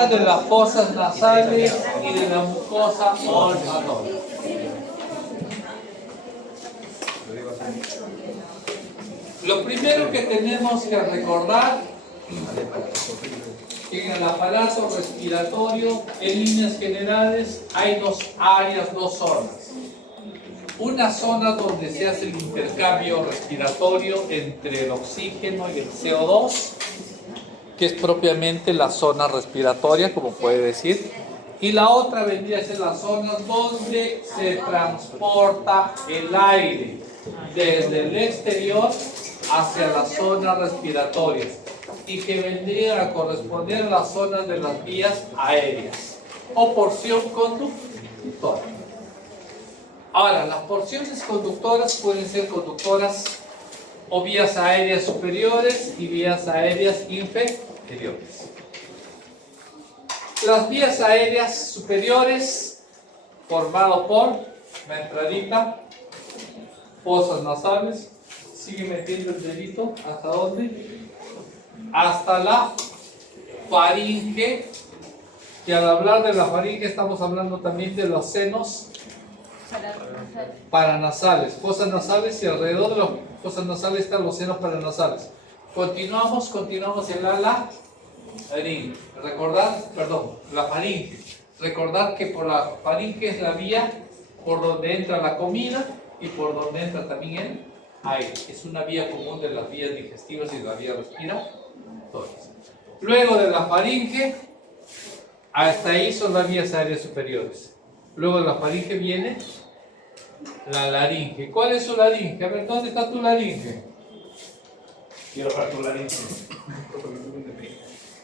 de las fosas nasales y de la mucosa olfatoria. Lo primero que tenemos que recordar que en el aparato respiratorio, en líneas generales, hay dos áreas, dos zonas. Una zona donde se hace el intercambio respiratorio entre el oxígeno y el CO2, que es propiamente la zona respiratoria, como puede decir, y la otra vendría a ser la zona donde se transporta el aire desde el exterior hacia las zonas respiratorias y que vendrían a corresponder a las zonas de las vías aéreas o porción conductora. Ahora, las porciones conductoras pueden ser conductoras o vías aéreas superiores y vías aéreas inferiores. Las vías aéreas superiores, formado por la entradita, fosas nasales, sigue metiendo el dedito, ¿hasta dónde? Hasta la faringe, que al hablar de la faringe estamos hablando también de los senos paranasales, fosas nasales, y alrededor de las fosas nasales están los senos paranasales. Continuamos en la faringe. La faringe. Recordad que por la faringe es la vía por donde entra la comida y por donde entra también el aire. Es una vía común de las vías digestivas y de las vías respiratorias. Luego de la faringe, hasta ahí son las vías aéreas superiores. Luego de la faringe viene la laringe. ¿Cuál es su laringe? A ver, ¿dónde está tu laringe? Quiero ver tu laringe.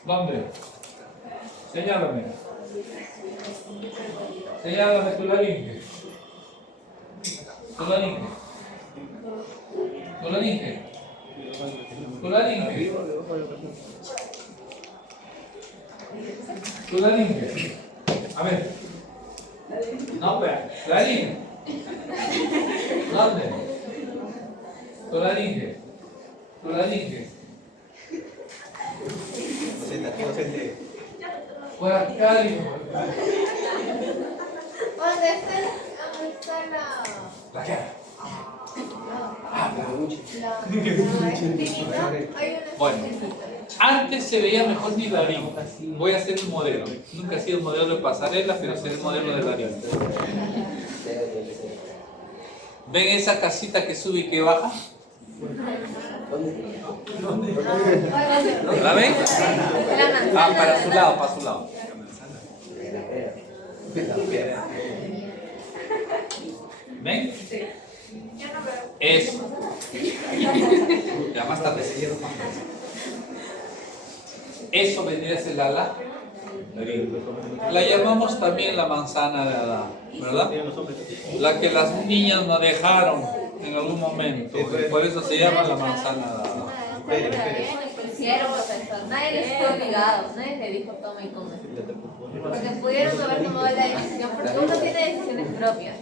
¿Dónde? Señálame. Señálame tu laringe. Tu laringe. Tu laringe. Tu laringe. Tu laringe. A ver. No, espera. Laringe. ¿Dónde? Tu laringe. Tu laringe. Por acá, digo. ¿Dónde está ¿La qué? la espinita? Hay una Bueno, antes se veía mejor mi laringe. Voy a hacer el modelo. Nunca he sido modelo de pasarela, pero seré el modelo de laringe. ¿Ven esa casita que sube y que baja? ¿La ven? Ah, para su lado. ¿Ven? Eso. Ya más tarde. Eso vendría a ser la ala. La llamamos también la manzana de Adán, ¿verdad? La que las niñas nos dejaron en algún momento. Y por eso se llama la manzana de Adán. Hicieron, profesor. Nadie les fue obligado. Nadie le dijo toma y come. Porque pudieron haber tomado la decisión, porque uno tiene decisiones propias.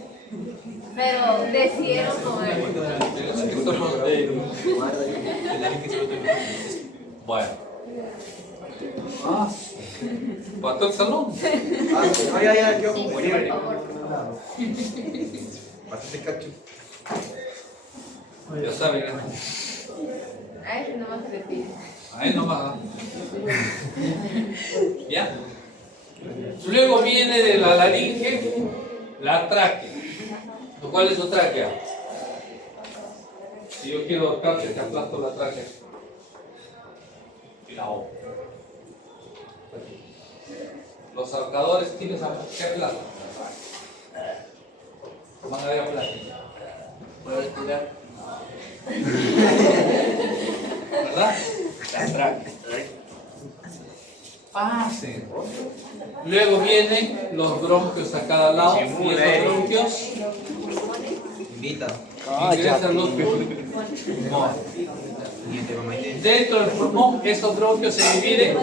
Pero decidieron comer. Bueno. ¿Para todo el salón? Yo como bastante cacho. Ya saben. A ese nomás se le pide. Ahí nomás. ¿Ya? Luego viene de la laringe la tráquea. ¿Cuál es su tráquea? Si yo quiero ahorcarte, te aplasto la tráquea. Y la O. Los ahorcadores tienes a qué aplastan. Van a ver aplastan. ¿Puedes tirar? ¿Verdad? La tráquea. Pasen. Luego vienen los bronquios a cada lado. Y esos bronquios ingresan los pulmones. Dentro del pulmón, esos bronquios se dividen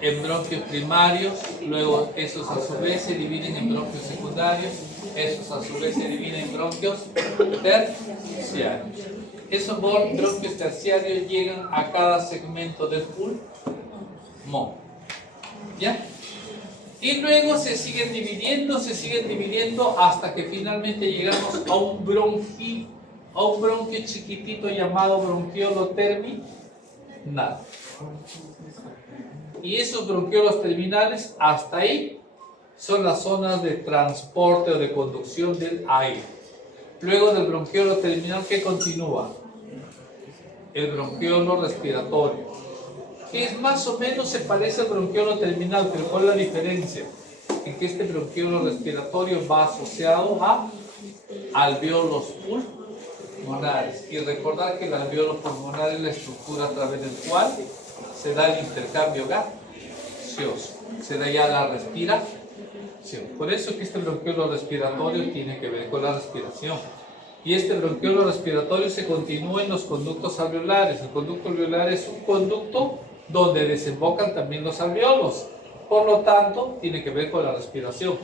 en bronquios primarios, luego esos a su vez se dividen en bronquios secundarios, esos a su vez se dividen en bronquios terciarios. Esos bronquios terciarios llegan a cada segmento del pulmón. ¿Ya? Y luego se siguen dividiendo hasta que finalmente llegamos a un bronquio chiquitito llamado bronquiolo terminal. Y esos bronquiolos terminales, hasta ahí, son las zonas de transporte o de conducción del aire. Luego del bronquiolo terminal, ¿qué continúa? El bronquiolo respiratorio, que es más o menos se parece al bronquiolo terminal, pero ¿cuál es la diferencia? En que este bronquiolo respiratorio va asociado a alvéolos pulmonares. Y recordar que el alvéolo pulmonar es la estructura a través del cual se da el intercambio gaseoso, se da ya la respiración. Por eso que este bronquiolo respiratorio tiene que ver con la respiración. Y este bronquiolo respiratorio se continúa en los conductos alveolares. El conducto alveolar es un conducto donde desembocan también los alvéolos. Por lo tanto, tiene que ver con la respiración.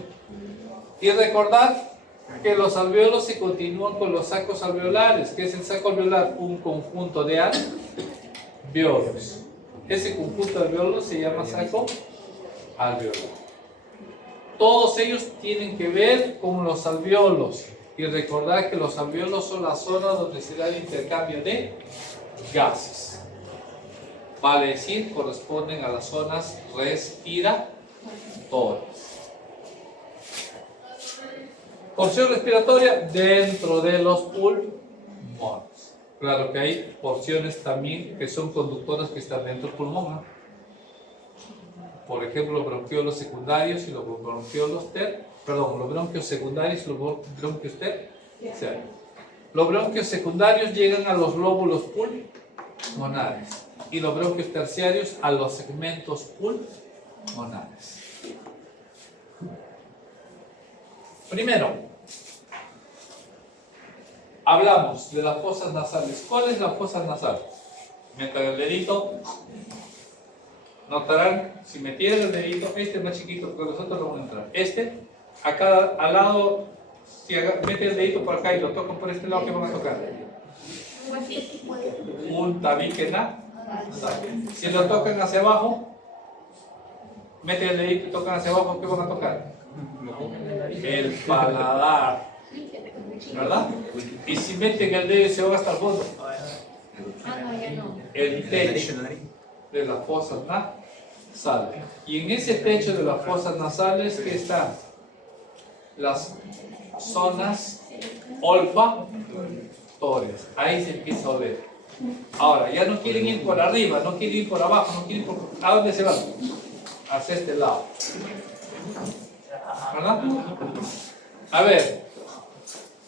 Y recordar que los alvéolos se continúan con los sacos alveolares. ¿Qué es el saco alveolar? Un conjunto de alvéolos. Ese conjunto de alvéolos se llama saco alveolar. Todos ellos tienen que ver con los alvéolos. Y recordar que los alvéolos son las zonas donde se da el intercambio de gases. Vale decir, corresponden a las zonas respiratorias. Porción respiratoria dentro de los pulmones. Claro que hay porciones también que son conductoras que están dentro del pulmón, ¿no? Por ejemplo, los bronquiolos secundarios y los bronquiolos los bronquios secundarios y los bronquios terciarios. Los bronquios secundarios llegan a los lóbulos pulmonares y los bronquios terciarios a los segmentos pulmonares. Primero, hablamos de las fosas nasales. ¿Cuál es la fosa nasal? Metan el dedito. Notarán, si metieran el dedito, este es más chiquito porque los otros no van a entrar. Acá al lado, si meten el dedito por acá y lo tocan por este lado, ¿qué van a tocar? Un tabique nasal. Si lo tocan hacia abajo, meten el dedito y tocan hacia abajo, ¿qué van a tocar? El paladar, ¿verdad? Y si meten el dedo y se van hasta el fondo, el techo de las fosas nasales. Y en ese techo de las fosas nasales, ¿qué están? Las zonas olfatorias. Ahí se empieza a oler. Ahora, ya no quieren ir por arriba, no quieren ir por abajo, no quieren ir por... ¿A dónde se van? Hacia este lado. ¿Verdad? A ver,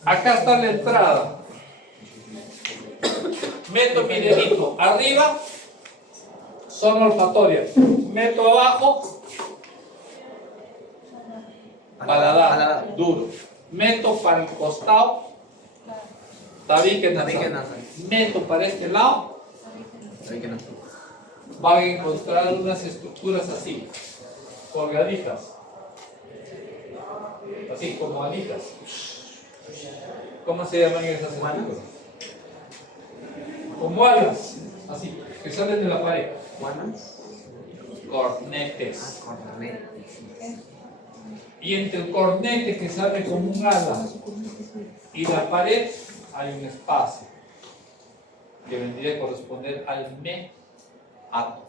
acá está la entrada. Meto mi dedito arriba, zona olfatoria. Meto abajo, paladar, duro. Meto para el costado, tabique nasal. Meto para este lado, van a encontrar unas estructuras así, colgaditas. Así, como alitas. ¿Cómo se llaman esas estructuras? Como alas, así, que salen de la pared. Cornetes. Y entre el cornete que sale como un ala y la pared hay un espacio que vendría a corresponder al meato.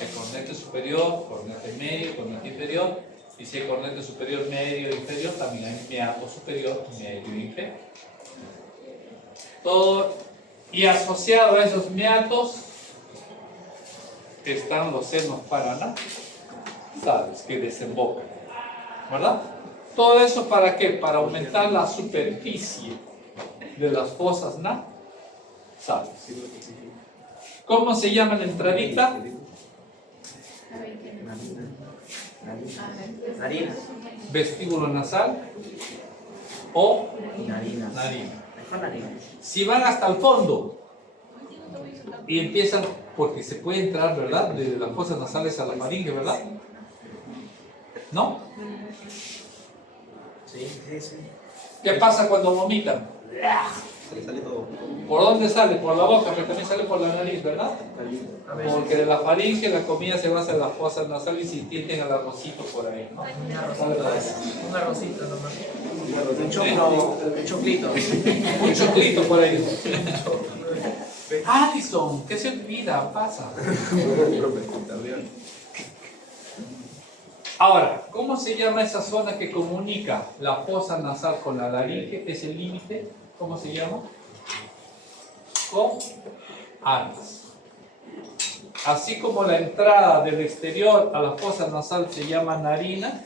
El cornete superior, cornete medio, cornete inferior. Y si hay cornete superior, medio e inferior, también hay meato superior, medio e inferior. Todo, y asociado a esos meatos están los senos paranasales que desembocan, ¿verdad? Todo eso ¿para qué? Para aumentar la superficie de las fosas nasales. ¿Cómo se llama la entradita? Narina. Vestíbulo nasal o Narina. narina. Si van hasta el fondo y empiezan, porque se puede entrar, ¿verdad? De las fosas nasales a la faringe, ¿verdad? ¿No? Sí. ¿Qué pasa cuando vomitan? Se le sale todo. ¿Por dónde sale? Por la boca, pero también sale por la nariz, ¿verdad? Porque de la faringe la comida se basa en las fosas nasales y si tienden al arrocito por ahí, ¿no? Un arrocito nomás. Un choclito. Un choclito por ahí. Addison, ¿qué se olvida? Pasa. Ahora, ¿cómo se llama esa zona que comunica la fosa nasal con la laringe? ¿Es el límite? ¿Cómo se llama? Con anas. Así como la entrada del exterior a la fosa nasal se llama narina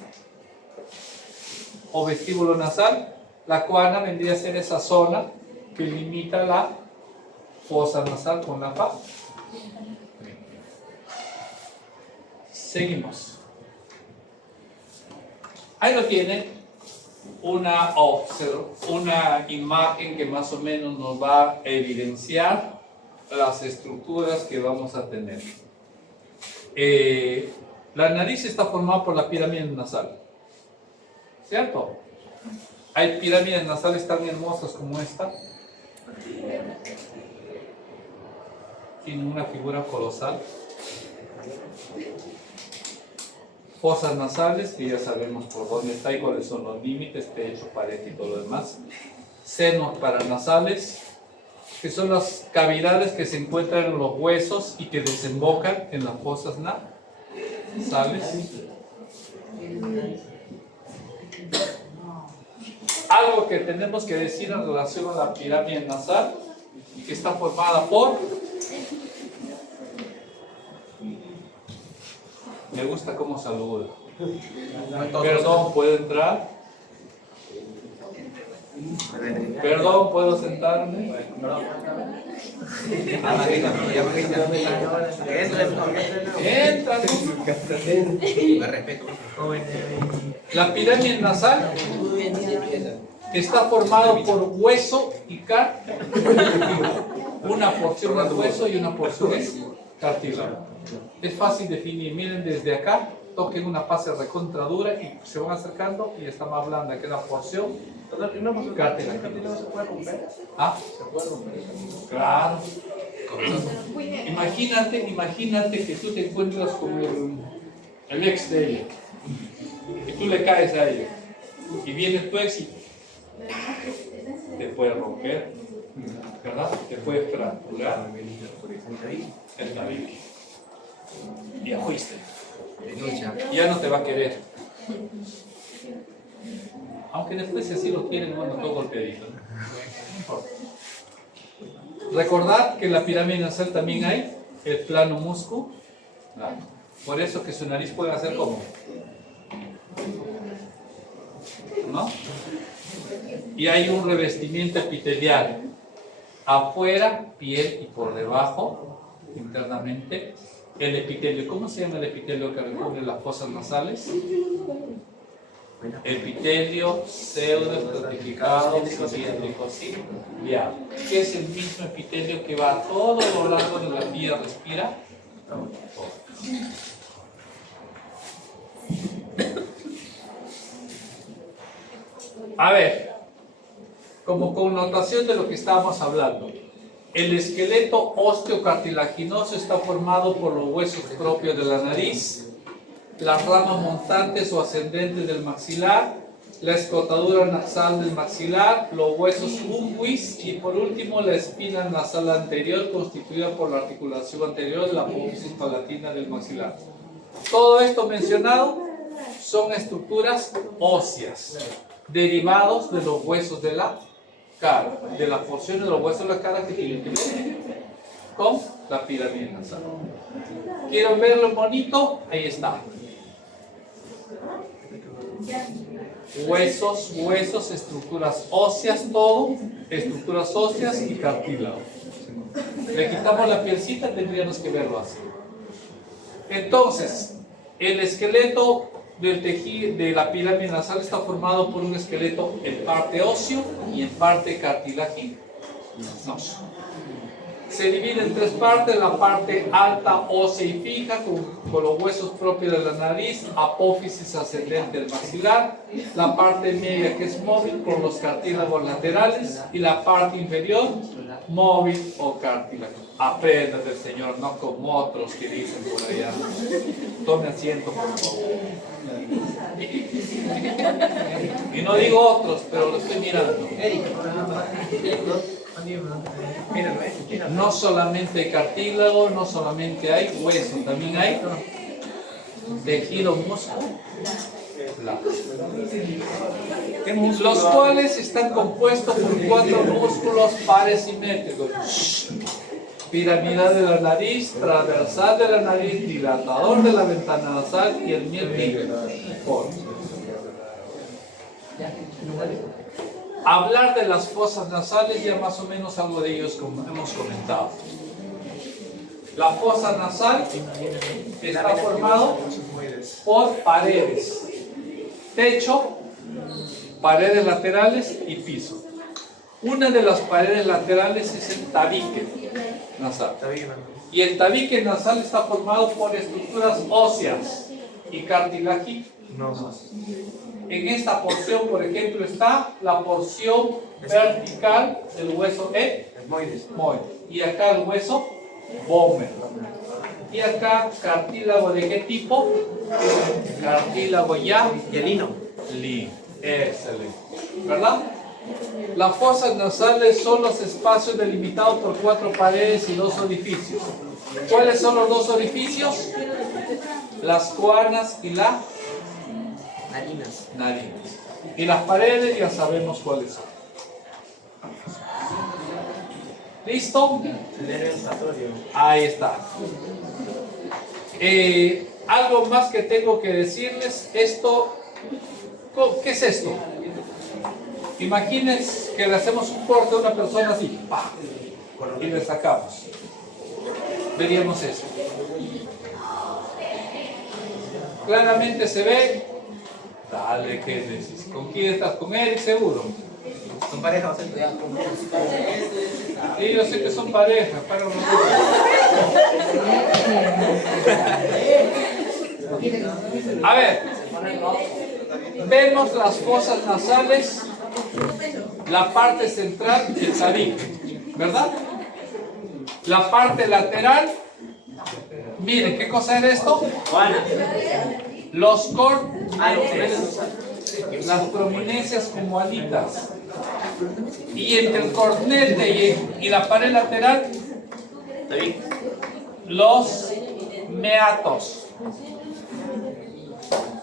o vestíbulo nasal, la coana vendría a ser esa zona que limita la fosa nasal con la faja. Seguimos. Ahí lo tienen, una imagen que más o menos nos va a evidenciar las estructuras que vamos a tener. La nariz está formada por la pirámide nasal, ¿cierto? Hay pirámides nasales tan hermosas como esta. Tienen una figura colosal. Fosas nasales, que ya sabemos por dónde está y cuáles son los límites, pecho, pared y todo lo demás. Senos paranasales, que son las cavidades que se encuentran en los huesos y que desembocan en las fosas nasales. Algo que tenemos que decir en relación a la pirámide nasal, que está formada por... Me gusta cómo saluda. Perdón, ¿puedo entrar? Perdón, ¿puedo sentarme? Entra. Me respeto. La pirámide nasal está formado por hueso y carne. Una porción es hueso y una porción es cartílago. Es fácil definir, miren desde acá, toquen una fase recontra dura y se van acercando y está más blanda que la porción cartílago. ¿Ah? Claro. Imagínate que tú te encuentras con el ex de ella y tú le caes a ella y viene tu ex y te puede romper, ¿verdad? Te puede fracturar el tabique. Ya fuiste. Ya no te va a querer. Aunque después si así lo quieren, bueno, todo golpeadito. Recordad que en la pirámide nasal también hay el plano muscular. Por eso que su nariz puede hacer como, ¿no? Y hay un revestimiento epitelial. Afuera, piel y por debajo, internamente, el epitelio. ¿Cómo se llama el epitelio que recubre las fosas nasales? Epitelio pseudoestratificado cilíndrico ciliar, que es el mismo epitelio que va a todo lo largo de la vía respiratoria. A ver, como connotación de lo que estábamos hablando, el esqueleto osteocartilaginoso está formado por los huesos propios de la nariz, las ramas montantes o ascendentes del maxilar, la escotadura nasal del maxilar, los huesos unguis y por último la espina nasal anterior constituida por la articulación anterior de la apófisis palatina del maxilar. Todo esto mencionado son estructuras óseas derivados de los huesos de la cara, de la porción de los huesos de la cara que tienen que ver con la pirámide nasal. ¿Quieren verlo bonito? Ahí está. Huesos, estructuras óseas, todo, estructuras óseas y cartílago. Le quitamos la pielcita, tendríamos que verlo así. Entonces, el esqueleto del tejido de la pirámide nasal está formado por un esqueleto en parte óseo y en parte cartilaginoso. Se divide en tres partes: la parte alta, ósea y fija, con los huesos propios de la nariz, apófisis ascendente del maxilar; la parte media, que es móvil, con los cartílagos laterales; y la parte inferior, móvil o cartílago. Aprenda del Señor, no como otros que dicen por allá. Tome asiento, por favor. Y no digo otros, pero lo estoy mirando. No solamente hay cartílago, no solamente hay hueso, también hay tejido muscular, los cuales están compuestos por 4 músculos parasimétricos: piramidal de la nariz, transversal de la nariz, dilatador de la ventana nasal y el mieltiforme. Hablar de las fosas nasales, ya más o menos algo de ellos como hemos comentado. La fosa nasal está formado por paredes, techo, paredes laterales y piso. Una de las paredes laterales es el tabique nasal. Y el tabique nasal está formado por estructuras óseas y cartilaginosas. En esta porción, por ejemplo, está la porción vertical del hueso etmoide. Y acá el hueso vómer. Y acá cartílago de qué tipo? Cartílago hialino. Excelente. ¿Verdad? Las fosas nasales son los espacios delimitados por 4 paredes y 2 orificios. ¿Cuáles son los 2 orificios? Las coanas y la narinas. Y las paredes ya sabemos cuáles son. ¿Listo? Ahí está. Algo más que tengo que decirles. Esto, ¿qué es esto? Imagínense que le hacemos un corte a una persona así, ¡pah!, y le sacamos. Veríamos eso. Claramente se ve. Dale, ¿qué decís? ¿Con quién estás? ¿Con Eric seguro? ¿Son pareja o son? Sí, yo sé que son pareja, pero no. A ver, vemos las fosas nasales, la parte central del tabique, ¿verdad? La parte lateral, miren, ¿qué cosa era esto? Los cornetes, las prominencias como alitas. Y entre el cornete y la pared lateral, los meatos.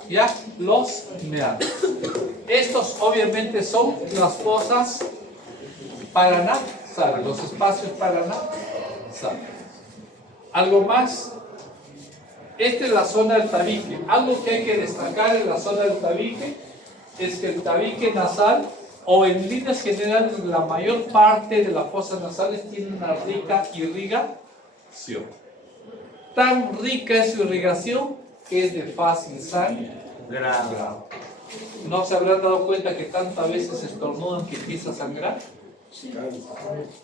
¿Ya? Los meatos. Estos obviamente son las fosas paranasales, los espacios paranasales. ¿Algo más? Esta es la zona del tabique. Algo que hay que destacar en la zona del tabique es que el tabique nasal, o en líneas generales la mayor parte de las fosas nasales, tiene una rica irrigación. Tan rica es su irrigación que es de fácil sangrado. ¿No se habrán dado cuenta que tantas veces estornudan que empieza a sangrar?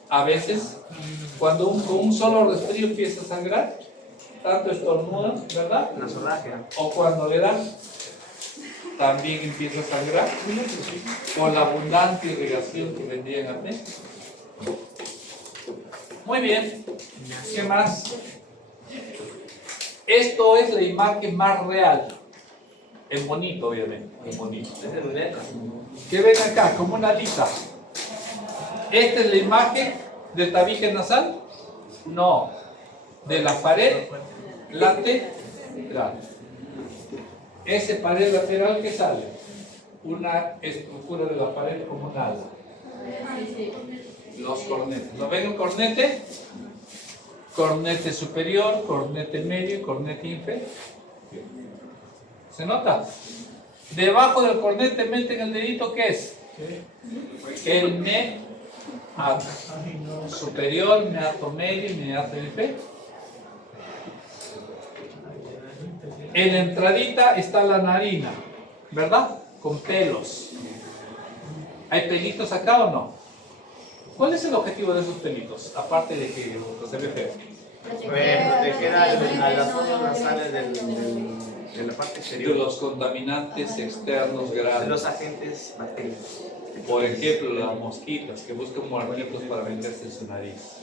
A veces, cuando con un solo resfrío empieza a sangrar, tanto estornudan, ¿verdad? O cuando le dan, también empieza a sangrar por la abundante irrigación que vendrían a tener. Muy bien, ¿qué más? Esto es la imagen más real. El bonito, obviamente, el bonito. ¿Qué ven acá? Como una alita. ¿Esta es la imagen del tabique nasal? No, de la pared lateral. Ese pared lateral que sale, una estructura de la pared como un ala. Los cornetes. ¿Lo ven un cornete? Cornete superior, cornete medio y cornete inferior. ¿Se nota? Debajo del cornete meten el dedito, ¿qué es? El meato superior, meato medio y meato inferior. En la entradita está la narina, ¿verdad? Con pelos. ¿Hay pelitos acá o no? ¿Cuál es el objetivo de esos pelitos? Aparte de que se ve feo. Proteger a las zonas nasales de la parte De exterior. los contaminantes externos grandes. De los agentes bacterianos. Por ejemplo, las mosquitas que buscan mordidos para meterse en su nariz.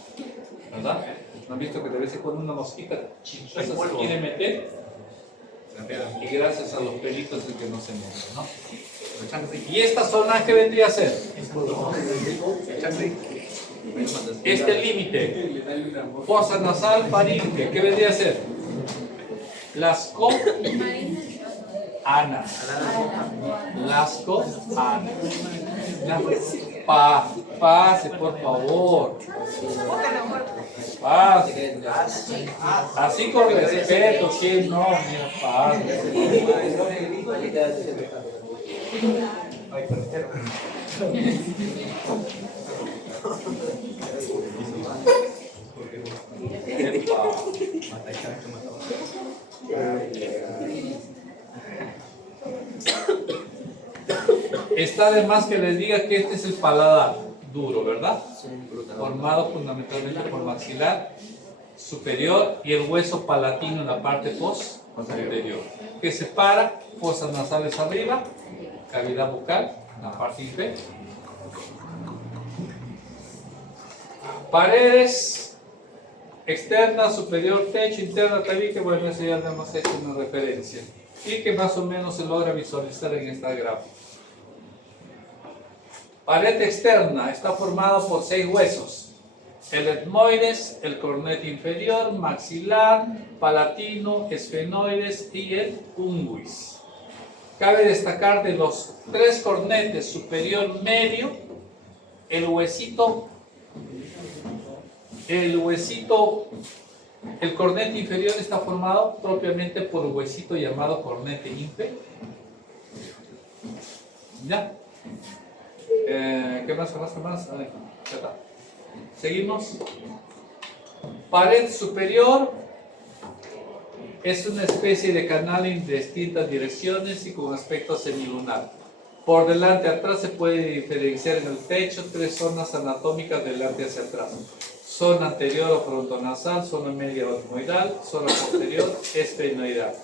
¿Verdad? ¿No han visto que de vez en cuando una mosquita chistosa se quiere meter? Y gracias a los pelitos es que no se meten, ¿no? ¿Y esta zona qué vendría a ser? Este límite, fosa nasal, faringe, ¿qué vendría a ser? Las co-anas. Las co-anas. Pase, por favor. Pase. Así con respeto, ¿quién no? Mira, pase. Está de más que les diga que este es el paladar duro, ¿verdad? Formado fundamentalmente por maxilar superior y el hueso palatino en la parte posterior, que separa fosas nasales arriba, cavidad bucal, la parte inferior. Paredes externa, superior, techo, interna, tabique, bueno, eso ya le hemos hecho una referencia y que más o menos se logra visualizar en esta gráfica. Pared externa está formada por 6 huesos: el etmoides, el cornete inferior, maxilar, palatino, esfenoides y el unguis. Cabe destacar de los 3 cornetes superior medio, el cornete inferior está formado propiamente por un huesito llamado cornete inferior. ¿Ya? ¿Qué más? Ahí, ya está. Seguimos. Pared superior es una especie de canal en distintas direcciones y con aspecto semilunar. Por delante atrás se puede diferenciar en el techo 3 zonas anatómicas delante hacia atrás: zona anterior o frontonasal, zona media o etmoidal, zona posterior esfenoidal.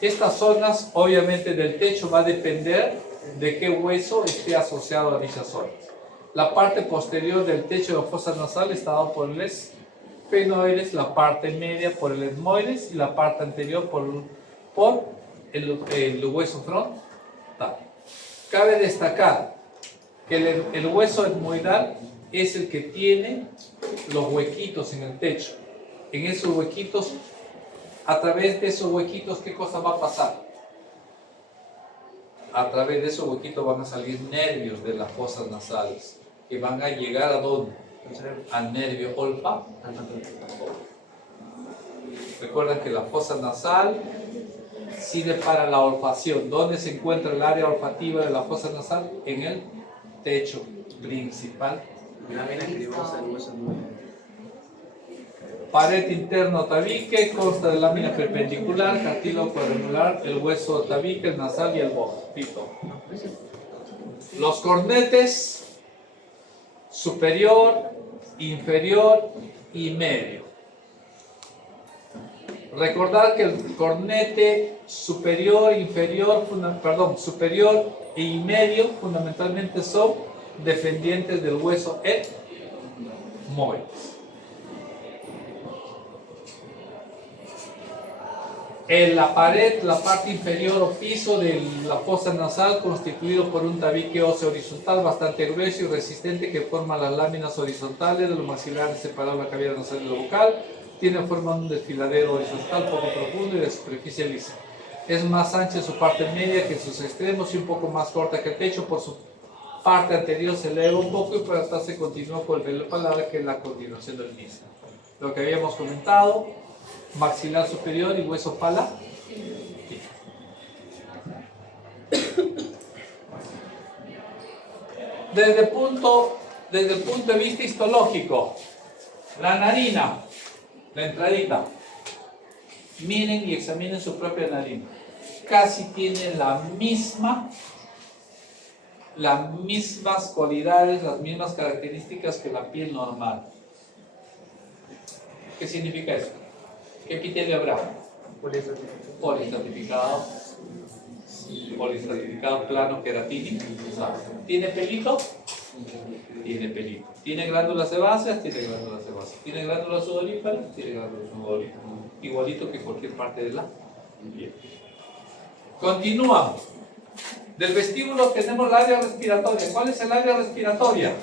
Estas zonas, obviamente, del techo va a depender de qué hueso esté asociado a dichas zonas. La parte posterior del techo de la fosa nasal está dado por el esfenoides, la parte media por el etmoides y la parte anterior por el hueso frontal. Cabe destacar que el hueso etmoidal es el que tiene los huequitos en el techo. En esos huequitos, a través de esos huequitos, ¿qué cosa va a pasar? A través de esos huequitos van a salir nervios de las fosas nasales, que van a llegar ¿a dónde? Al nervio olfativo. Recuerden que la fosa nasal sirve para la olfacción. ¿Dónde se encuentra el área olfativa de la fosa nasal? En el techo principal. Pared interna o tabique consta de lámina perpendicular, cartílago cuadrangular, el hueso tabique, el nasal y el bofito. Los cornetes superior, inferior y medio. Recordar que el cornete superior y medio fundamentalmente son dependientes del hueso etmoides. En la pared, la parte inferior o piso de la fosa nasal, constituido por un tabique óseo horizontal bastante grueso y resistente que forma las láminas horizontales de los maxilares separados de la cavidad nasal y la vocal, tiene forma de un desfiladero horizontal poco profundo y de superficie lisa. Es más ancha en su parte media que en sus extremos y un poco más corta que el techo. Por su parte anterior se eleva un poco y por atrás se continúa con el velo paladar, que es la continuación del mismo. Lo que habíamos comentado: maxilar superior y hueso palatino. Desde el punto de vista histológico, la narina, la entradita, miren y examinen su propia narina. Casi tiene la misma las mismas cualidades, las mismas características que la piel normal. ¿Qué significa eso? ¿Qué epitelio habrá? Polistratificado. Polistratificado plano queratínico. ¿Tiene pelito? Tiene pelito. ¿Tiene glándulas sebáceas? Tiene glándulas sebáceas. ¿Tiene glándulas sudoríparas? Tiene glándulas sudoríparas. Igualito que cualquier parte de la piel. Continuamos. Del vestíbulo tenemos el área respiratoria. ¿Cuál es el área respiratoria?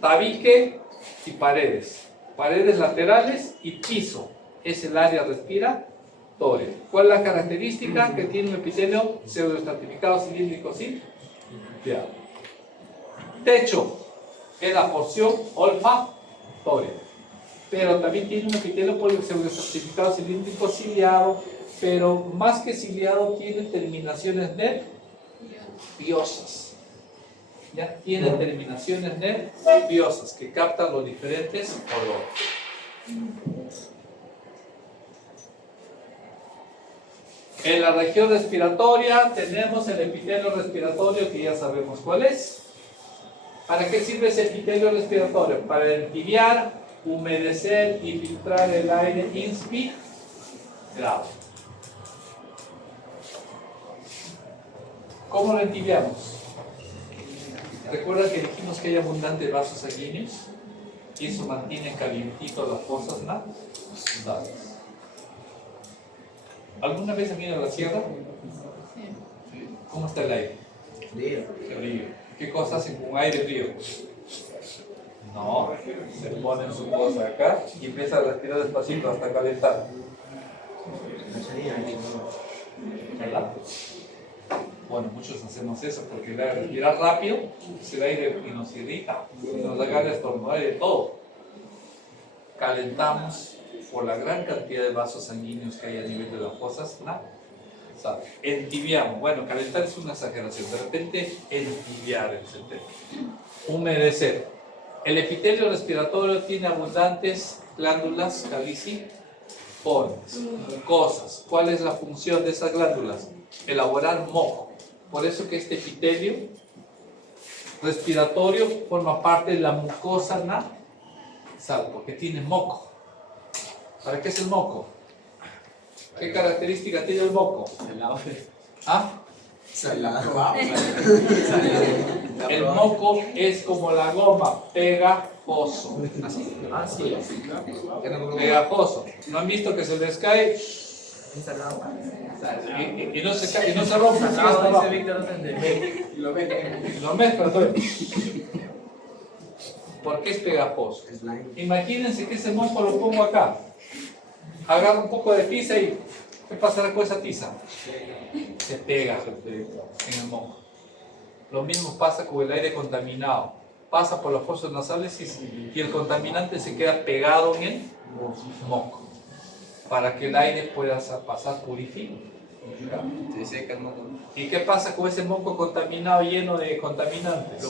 Tabique y paredes. Paredes laterales y piso. Es el área respiratoria. ¿Cuál es la característica? Que tiene un epitelio pseudoestratificado cilíndrico sin ya. Techo es la porción olfatoria, pero también tiene un epitelio pseudoestratificado cilíndrico ciliado, pero más que ciliado tiene terminaciones nerviosas. Ya tiene terminaciones nerviosas que captan los diferentes olores. En la región respiratoria tenemos el epitelio respiratorio, que ya sabemos cuál es. ¿Para qué sirve ese epitelio respiratorio? Para entibiar, humedecer y filtrar el aire inspirado. ¿Cómo lo entibiamos? ¿Recuerdan que dijimos que hay abundantes vasos sanguíneos? Y eso mantiene calientitos las fosas nasales. ¿Alguna vez han ido a la sierra? Sí. ¿Cómo está el aire? Frío. ¿Qué cosas hacen con aire frío? No, se ponen su cosa acá y empiezan a respirar despacito hasta calentar. ¿Verdad? Bueno, muchos hacemos eso porque el aire respirar rápido es el aire que nos irrita, nos da ganas de estornudar y de todo. Calentamos por la gran cantidad de vasos sanguíneos que hay a nivel de las fosas nasales. Entibiamos. Bueno, calentar es una exageración. De repente, entibiar es el término. Humedecer. El epitelio respiratorio tiene abundantes glándulas caliciformes, mucosas. ¿Cuál es la función de esas glándulas? Elaborar moco. Por eso que este epitelio respiratorio forma parte de la mucosa nasal, porque tiene moco. ¿Para qué es el moco? ¿Qué característica tiene el moco? ¿Ah? El moco es como la goma, pegajoso. Así. Pegajoso. ¿No han visto que se les cae? Y no se cae, y no se rompe. Y lo mezclan. ¿Por qué es pegajoso? Imagínense que ese moco lo pongo acá. Agarro un poco de tiza y ¿qué pasará con esa tiza? Se pega en el moco. Lo mismo pasa con el aire contaminado. Pasa por las fosas nasales y el contaminante se queda pegado en el moco. Para que el aire pueda pasar purificado. ¿Y qué pasa con ese moco contaminado lleno de contaminantes?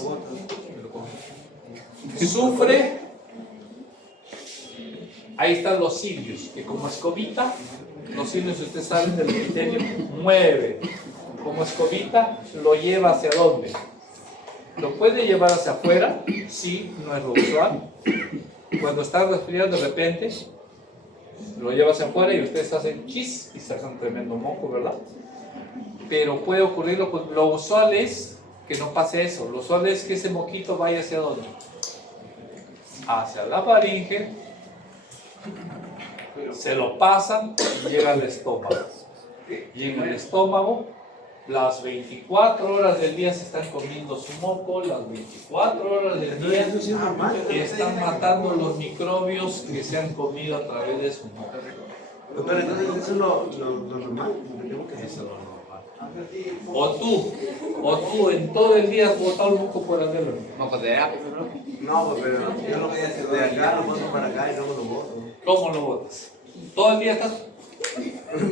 Sufre. Ahí están los cilios, que como escobita, los cilios, si ustedes salen del epitelio, mueve. Como escobita, lo lleva hacia dónde. Lo puede llevar hacia afuera, sí, no es lo usual. Cuando está resfriado de repente, lo lleva hacia afuera y ustedes hacen chis y sacan tremendo moco, ¿verdad? Pero puede ocurrir, lo usual es que no pase eso. Lo usual es que ese moquito vaya hacia dónde. Hacia la faringe. Se lo pasan y llega al estómago. Llega al estómago, las 24 horas del día se están comiendo su moco, las 24 horas del día están matando los microbios que se han comido a través de su moco. Pero entonces eso es lo normal. Eso es lo normal. O tú en todo el día has botado un moco por el dedo. No, pero yo lo voy a hacer de acá, lo paso para acá y luego lo boto. ¿Cómo lo botas? ¿Todo el día estás?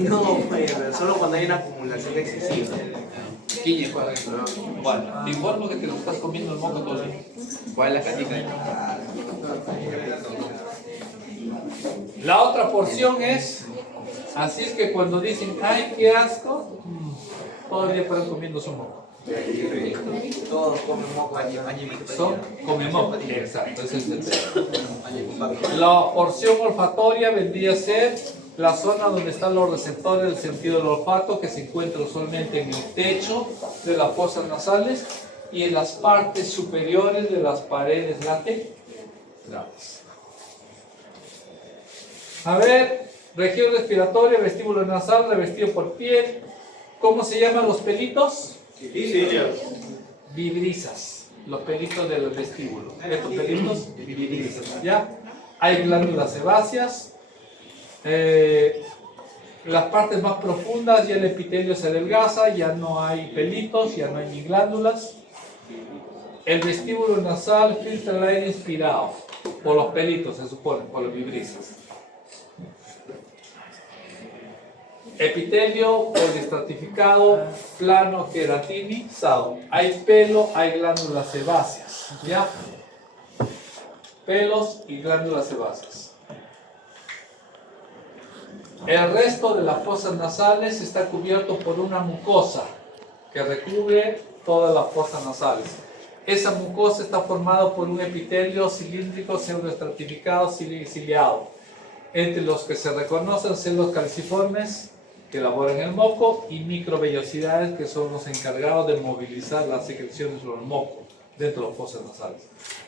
No, pero solo cuando hay una acumulación excesiva. Bueno, te informo que te lo estás comiendo el moco todo el día. ¿Cuál es la catica? La otra porción es, así es que cuando dicen, ay, qué asco, todo el día paran comiendo su moco. Todos comen moco allí. Come moco. Exacto, ese es el tema. La porción olfatoria vendría a ser la zona donde están los receptores del sentido del olfato, que se encuentra usualmente en el techo de las fosas nasales y en las partes superiores de las paredes laterales. A ver, región respiratoria, vestíbulo nasal, revestido por piel. ¿Cómo se llaman los pelitos? Vibrisas. Los pelitos del vestíbulo. Estos pelitos, vibrisas. ¿Ya? Hay glándulas sebáceas. Las partes más profundas ya el epitelio se adelgaza, ya no hay pelitos, ya no hay ni glándulas. El vestíbulo nasal filtra el aire inspirado por los pelitos, se supone, por los vibrisas. Epitelio poliestratificado, plano, queratinizado. Hay pelo, hay glándulas sebáceas. ¿Ya? Pelos y glándulas sebáceas. El resto de las fosas nasales está cubierto por una mucosa que recubre todas las fosas nasales. Esa mucosa está formada por un epitelio cilíndrico pseudoestratificado ciliado, entre los que se reconocen células caliciformes que elaboran el moco y microvellosidades que son los encargados de movilizar las secreciones del moco dentro de las fosas nasales.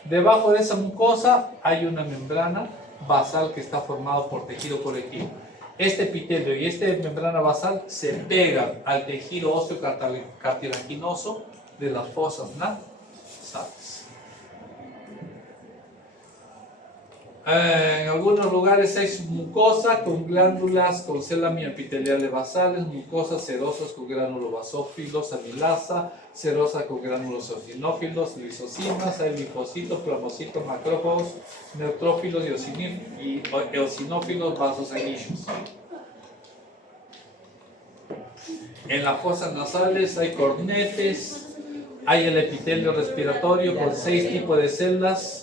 Debajo de esa mucosa hay una membrana basal que está formada por tejido conectivo. Este epitelio y esta membrana basal se pegan al tejido óseo cartilaginoso de las fosas nasales. En algunos lugares hay mucosa con glándulas con células miopiteliales basales, mucosas serosas con gránulos basófilos, amilasa, serosa con gránulos eosinófilos, lisocimas, hay linfocitos, plasmocitos, macrófagos, neutrófilos y eosinófilos vasosanguíneos. En las fosas nasales hay cornetes, hay el epitelio respiratorio con 6 tipos de células.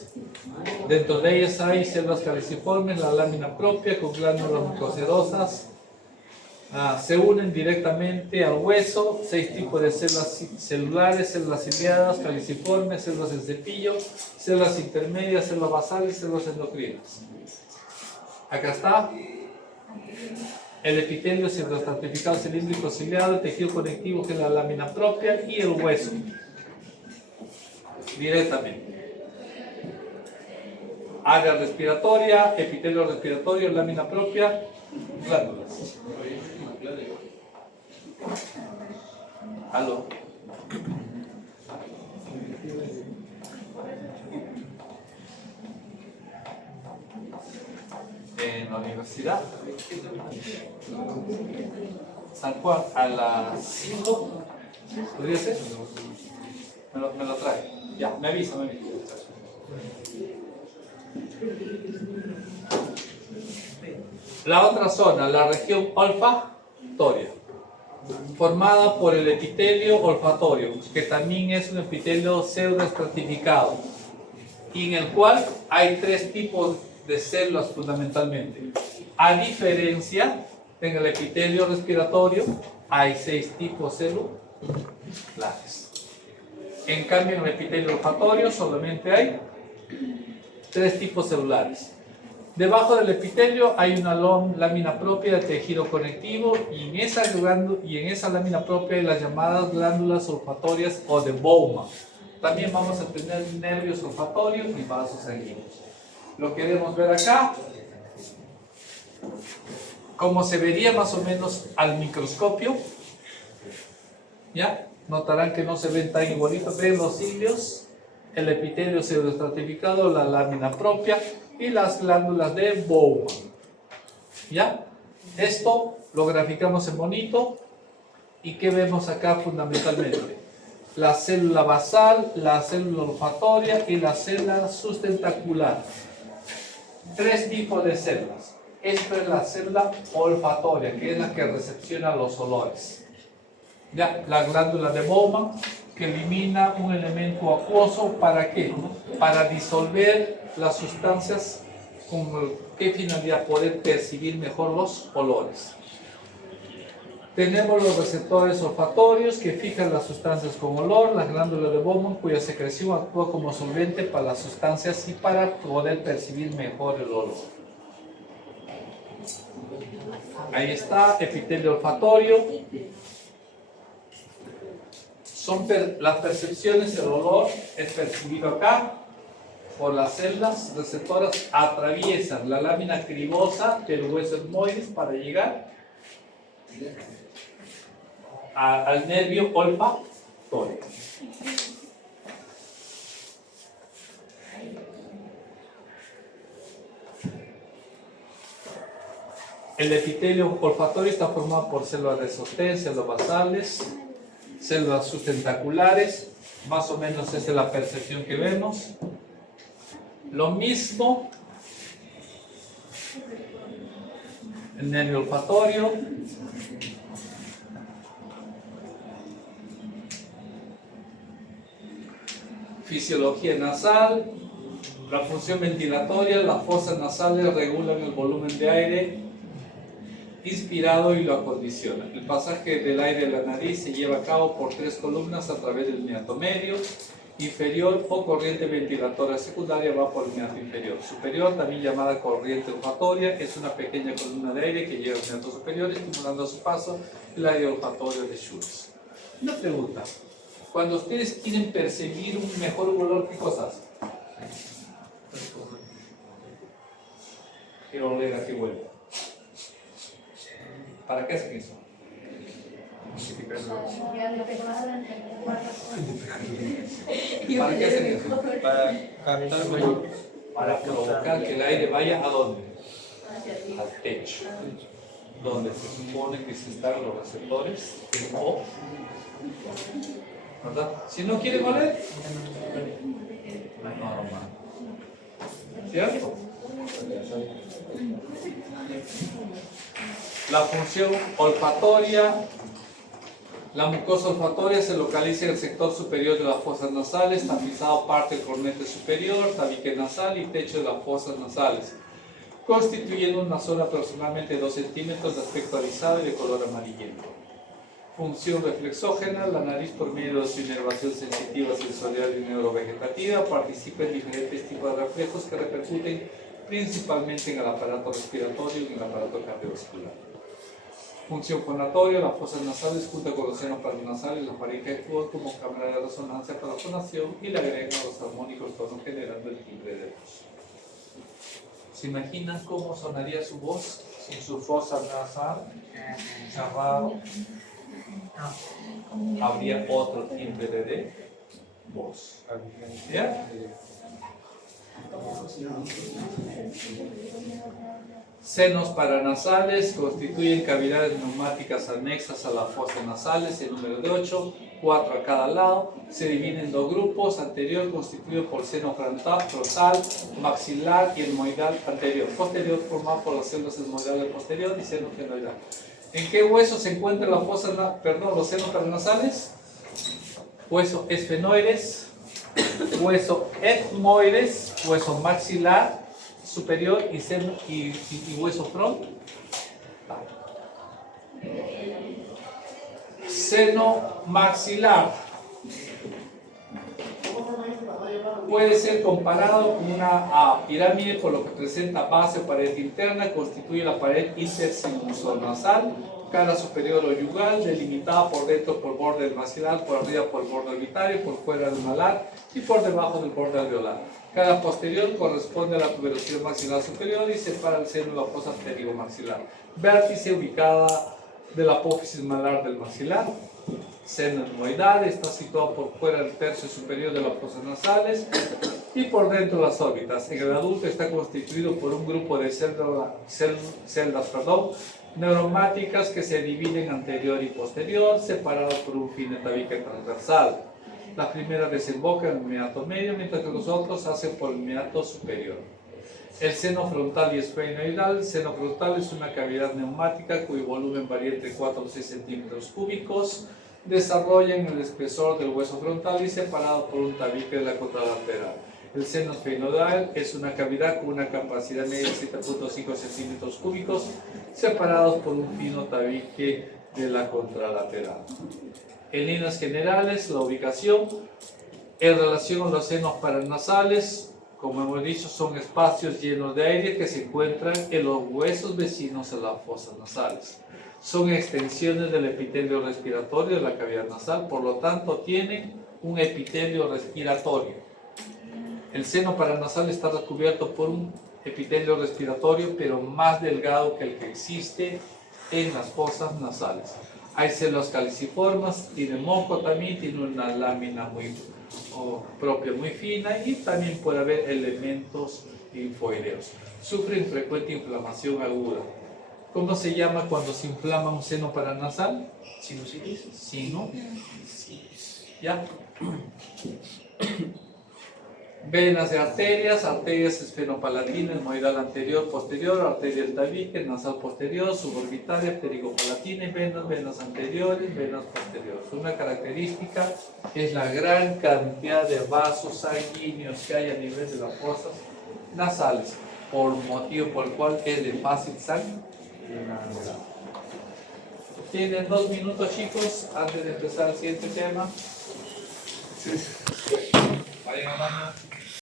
Dentro de ellas hay células caliciformes, la lámina propia con glándulas mucosedosas. Se unen directamente al hueso, 6 tipos de células celulares, células ciliadas, caliciformes, células en cepillo, células intermedias, células basales, células endocrinas. Acá está el epitelio pseudoestratificado cilíndrico ciliado, el tejido conectivo que es la lámina propia y el hueso. Directamente. Área respiratoria, epitelio respiratorio, lámina propia, glándulas. ¿Aló? En la universidad San Juan a las 5, ¿podría ser? Me lo trae. Ya, me avisa. La otra zona, la región olfatoria, formada por el epitelio olfatorio, que también es un epitelio pseudoestratificado, y en el cual hay 3 tipos de células fundamentalmente. A diferencia, en el epitelio respiratorio hay 6 tipos celulares. En cambio, en el epitelio olfatorio solamente hay 3 tipos celulares. Debajo del epitelio hay una lámina propia de tejido conectivo y en esa lámina propia hay las llamadas glándulas olfatorias o de Bowman. También vamos a tener nervios olfatorios y vasos sanguíneos. Lo queremos ver acá, como se vería más o menos al microscopio. ¿Ya? Notarán que no se ven tan igualitos. Ven los cilios, el epitelio pseudoestratificado, la lámina propia y las glándulas de Bowman. ¿Ya? Esto lo graficamos en bonito. ¿Y qué vemos acá fundamentalmente? La célula basal, la célula olfatoria y la célula sustentacular. 3 tipos de células. Esta es la célula olfatoria, que es la que recepciona los olores. ¿Ya? La glándula de Bowman, que elimina un elemento acuoso. ¿Para qué? Para disolver las sustancias. ¿Con qué finalidad? Poder percibir mejor los olores. Tenemos los receptores olfatorios que fijan las sustancias con olor, la glándula de Bowman cuya secreción actúa como solvente para las sustancias y para poder percibir mejor el olor. Ahí está, epitelio olfatorio. Las percepciones del olor es percibido acá por las células receptoras, atraviesan la lámina cribosa del hueso etmoides para llegar al nervio olfatorio. El epitelio olfatorio está formado por células de sostén, células basales, células sustentaculares. Más o menos esa es la percepción que vemos. Lo mismo el nervio olfatorio. Fisiología nasal. La función ventilatoria, las fosas nasales regulan el volumen de aire inspirado y lo acondicionan. El pasaje del aire de la nariz se lleva a cabo por 3 columnas a través del meato medio, inferior o corriente ventilatoria secundaria va por el meato inferior. Superior, también llamada corriente olfatoria, es una pequeña columna de aire que lleva al meato superior, estimulando a su paso el aire olfatorio de Schultz. Una pregunta. Cuando ustedes quieren percibir un mejor olor, ¿qué cosas? Quiero oler a qué huele. ¿Para qué hacen eso? ¿Para qué hacen eso? Para captar mejor. Para provocar que el aire vaya ¿a dónde? Al techo, donde se supone que se están los receptores o, ¿verdad? Si no quieren oler, normal. ¿Cierto? La función olfatoria. La mucosa olfatoria se localiza en el sector superior de las fosas nasales, tapizado parte del cornete superior, tabique nasal y techo de las fosas nasales, constituyendo una zona aproximadamente de 2 centímetros de aspecto alisado y de color amarillento. Función reflexógena. La nariz, por medio de su inervación sensitiva, sensorial y neurovegetativa, participa en diferentes tipos de reflejos que repercuten principalmente en el aparato respiratorio y en el aparato cardiovascular. Función fonatoria. Las fosas nasales, junto con los senos paranasales, la faringe actúa como cámara de resonancia para la fonación y le agregan los armónicos tonos generando el timbre de voz. ¿Se imaginan cómo sonaría su voz sin su fosa nasal? Cerrado. Habría otro timbre de voz. ¿Ya? Senos paranasales constituyen cavidades neumáticas anexas a las fosas nasales, en número de 8, 4 a cada lado. Se dividen en 2 grupos: anterior constituido por seno frontal, maxilar y etmoidal anterior. Posterior formado por las células etmoidales posterior y seno fenoidal. ¿En qué hueso se encuentran los senos paranasales? Hueso esfenoides, hueso etmoides, hueso maxilar superior y hueso frontal. Seno maxilar puede ser comparado con una pirámide por lo que presenta base o pared interna, constituye la pared intersinusonasal, cara superior o yugal, delimitada por dentro por borde del maxilar, por arriba por el borde orbitario, por fuera del malar y por debajo del borde alveolar. Cara posterior corresponde a la tuberosidad maxilar superior y separa el seno de la fosa pterigomaxilar. Vértice ubicada de la apófisis malar del maxilar. Seno etmoidal está situado por fuera del tercio superior de las fosas nasales y por dentro de las órbitas. En el adulto está constituido por un grupo de celdas neuromáticas que se dividen anterior y posterior, separados por un fino tabique transversal. La primera desemboca en el meato medio, mientras que los otros hacen por el meato superior. El seno frontal y esfenoidal. El seno frontal es una cavidad neumática cuyo volumen varía entre 4 o 6 centímetros cúbicos. Desarrolla en el espesor del hueso frontal y separado por un tabique de la contralateral. El seno esfenoidal es una cavidad con una capacidad media de 7.5 centímetros cúbicos, separados por un fino tabique de la contralateral. En líneas generales, la ubicación en relación a los senos paranasales, como hemos dicho, son espacios llenos de aire que se encuentran en los huesos vecinos a las fosas nasales. Son extensiones del epitelio respiratorio de la cavidad nasal, por lo tanto tienen un epitelio respiratorio. El seno paranasal está recubierto por un epitelio respiratorio, pero más delgado que el que existe en las fosas nasales. Hay células caliciformes, tiene moco también, tiene una lámina muy propia, muy fina, y también puede haber elementos linfoideos. Sufren frecuente inflamación aguda. ¿Cómo se llama cuando se inflama un seno paranasal? Sinusitis. Sinusitis. ¿Ya? Venas de arterias, arterias esfenopalatina, esmoidal anterior, posterior, arteria del tabique, nasal posterior, suborbitaria, pterigopalatina, y venas anteriores, venas posteriores. Una característica es la gran cantidad de vasos sanguíneos que hay a nivel de las fosas nasales, por motivo por el cual es de fácil sangre. Tienen 2 minutos, chicos, antes de empezar el siguiente tema. Vayan a baño.